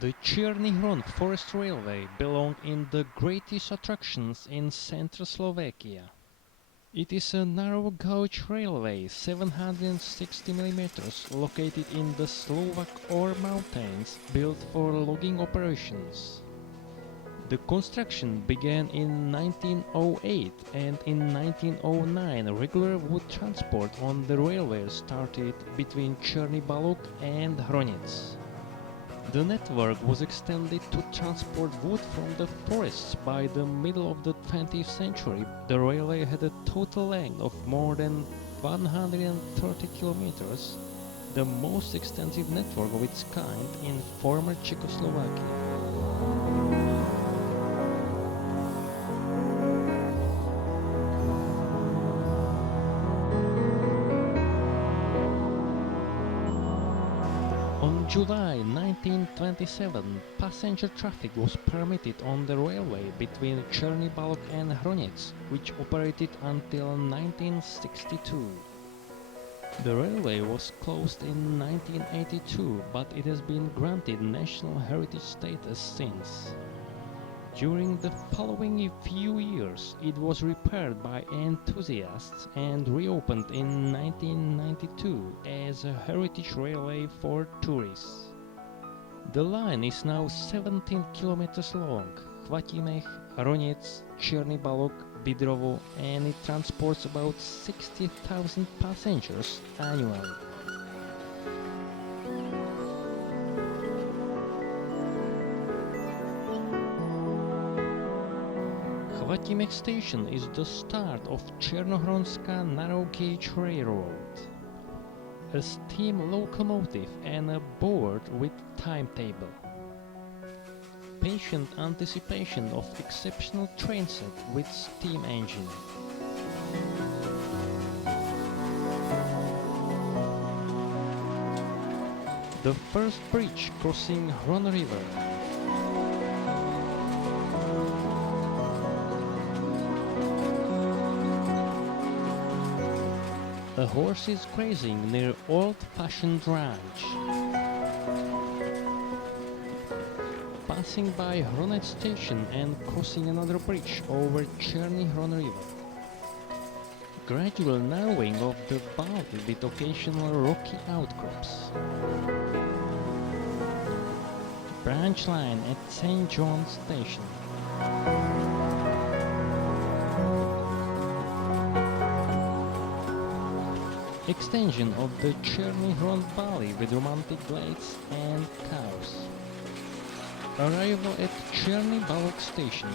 The Čierny Hron Forest Railway belongs in the greatest attractions in central Slovakia. It is a narrow gauge railway 760 mm located in the Slovak Ore Mountains, built for logging operations. The construction began in 1908 and in 1909 regular wood transport on the railway started between Čierny Balog and Hronec. The network was extended to transport wood from the forests. By the middle of the 20th century, the railway had a total length of more than 130 kilometers, the most extensive network of its kind in former Czechoslovakia. On July 1927, passenger traffic was permitted on the railway between Čierny Balog and Hronec, which operated until 1962. The railway was closed in 1982, but it has been granted national heritage status since. During the following few years, it was repaired by enthusiasts and reopened in 1992 as a heritage railway for tourists. The line is now 17 kilometers long, Chvatimech, Hronec, Čierny Balog, Vydrovo, and it transports about 60,000 passengers annually. Chvatimech station is the start of Čiernohronska narrow gauge railroad. A steam locomotive and a board with timetable. Patient anticipation of exceptional train set with steam engine. The first bridge crossing Hron River. A horse is grazing near old-fashioned ranch. Passing by Hronec station and crossing another bridge over Čierny Hron River. Gradual narrowing of the valley with occasional rocky outcrops. Branch line at St. John's station. Extension of the Čierny Hron Valley with romantic glades and cows. Arrival at Čierny Balog station.